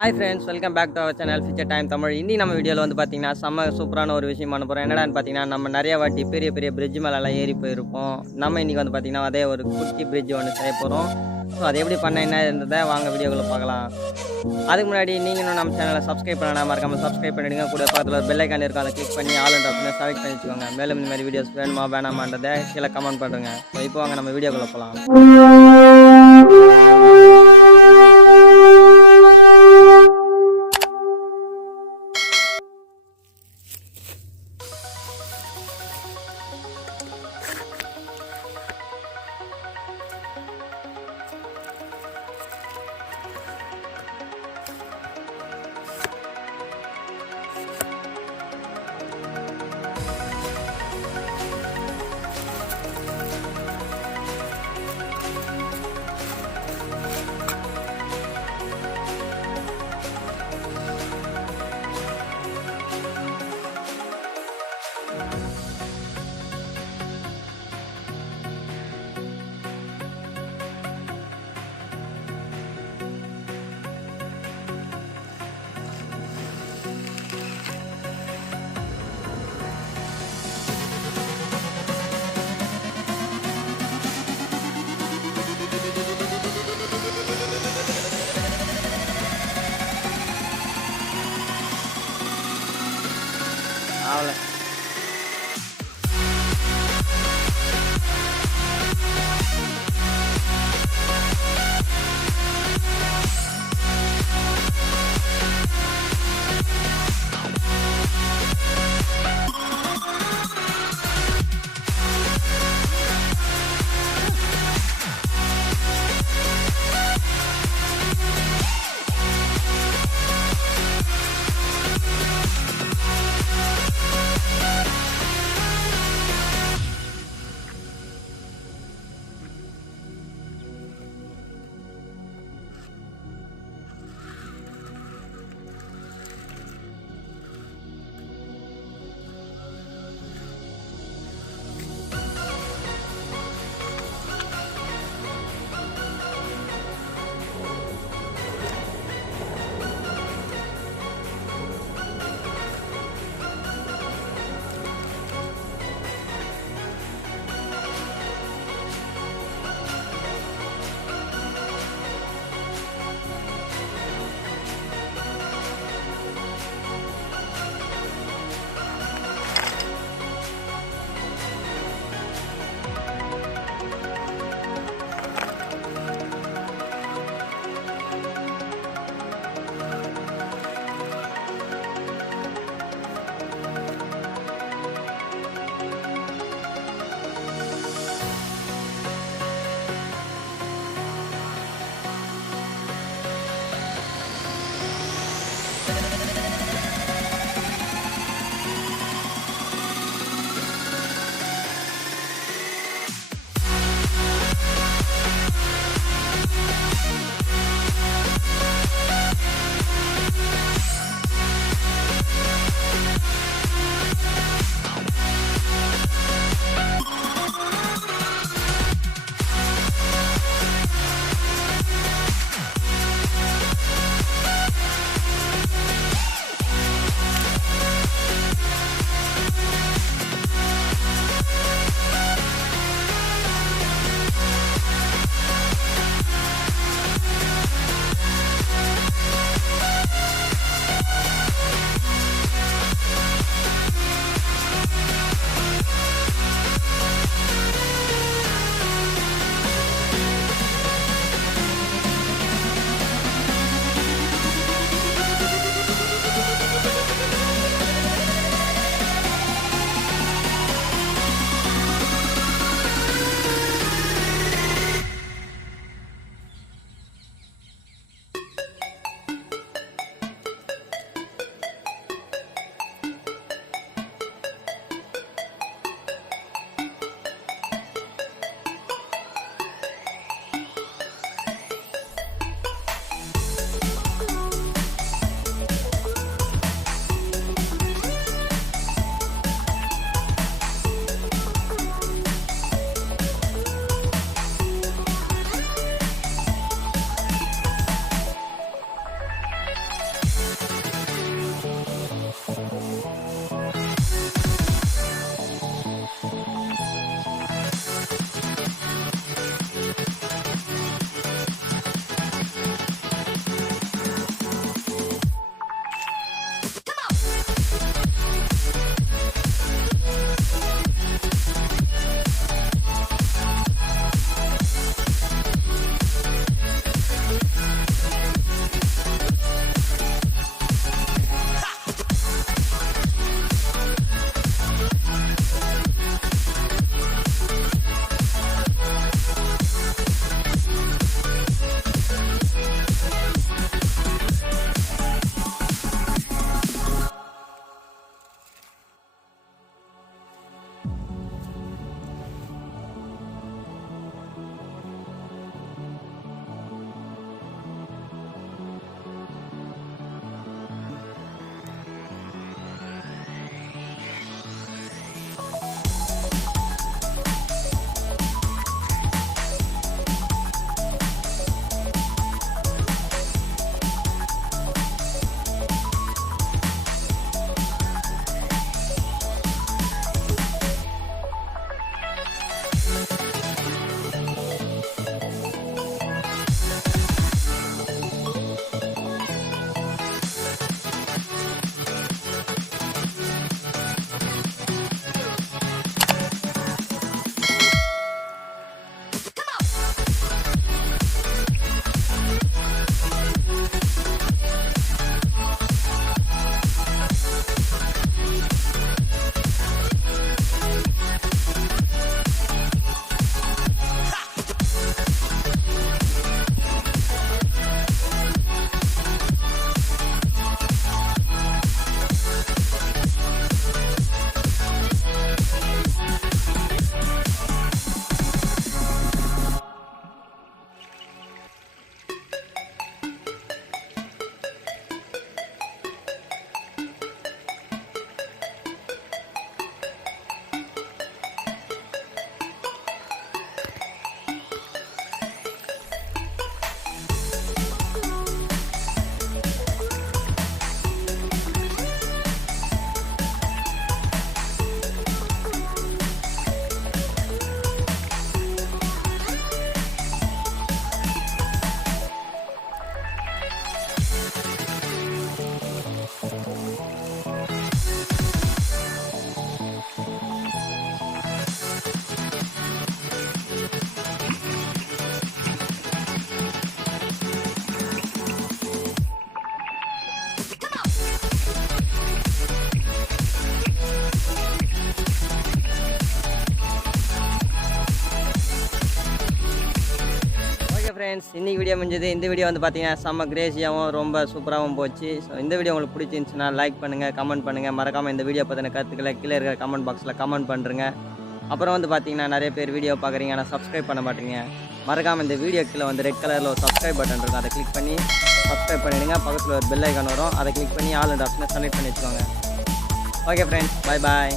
Hi friends, welcome back to our channel future time Tamil. இன்னைக்கு நம்ம வீடியோவில் வந்து பார்த்தீங்கன்னா செம்ம சூப்பரான ஒரு விஷயம் பண்ண போகிறோம். என்னடான்னு பார்த்தீங்கன்னா, நம்ம நிறைய வாட்டி பெரிய பெரிய பிரிட்ஜ் மேலெல்லாம் ஏறி போயிருப்போம். நம்ம இன்றைக்கி வந்து பார்த்தீங்கன்னா அதே ஒரு குட்டி பிரிட்ஜ் ஒன்று செய்ய போகிறோம். ஸோ அது எப்படி பண்ண என்ன இருந்ததை வாங்க வீடியோக்குள்ளே பார்க்கலாம். அதுக்கு முன்னாடி நீங்கள் இன்னும் நம்ம சேனலை சப்ஸ்கிரைப் பண்ணாமல் மறக்காமல் சப்ஸ்கிரைப் பண்ணிவிடுங்க. கூட பக்கத்தில் ஒரு பெல் ஐக்கான் இருக்கும், அதை கிளிக் பண்ணி ஆல் அண்ட் ஆப்ஷனை செலக்ட் பண்ணி வச்சுக்கோங்க. மேலும் இந்த மாதிரி வீடியோஸ் வேணுமா வேணாமான்றதை கீழே கமெண்ட் பண்ணுறேங்க. ஸோ இப்போ வாங்க நம்ம வீடியோக்குள்ளே போகலாம். அவ்வளோ ஃப்ரெண்ட்ஸ், இன்றைக்கி வீடியோ முடிஞ்சது. இந்த வீடியோ வந்து பார்த்தீங்கன்னா செம்ம கிரேஸியாகவும் ரொம்ப சூப்பராகவும் போச்சு. ஸோ இந்த வீடியோ உங்களுக்கு பிடிச்சிருந்துச்சுன்னா லைக் பண்ணுங்கள், கமெண்ட் பண்ணுங்கள். மறக்காமல் இந்த வீடியோ பற்றின கருத்துக்களை கீழே இருக்கிற கமெண்ட் பாக்ஸில் கமெண்ட் பண்ணுறேங்க. அப்புறம் வந்து பார்த்தீங்கன்னா நிறைய பேர் வீடியோ பார்க்குறீங்க, ஆனால் சப்ஸ்கிரைப் பண்ண மாட்டீங்க. மறக்காமல் இந்த வீடியோ கீழே வந்து ரெட் கலரில் ஒரு சப்ஸ்கிரைப் பட்டன் இருக்கும், அதை கிளிக் பண்ணி சப்ஸ்கிரைப் பண்ணிவிடுங்க. பக்கத்தில் ஒரு பெல் ஐக்கான் வரும், அதை கிளிக் பண்ணி ஆல் அண்ட் ஆப்ஷனை செலக்ட் பண்ணி வச்சுக்கோங்க. Okay friends, bye bye.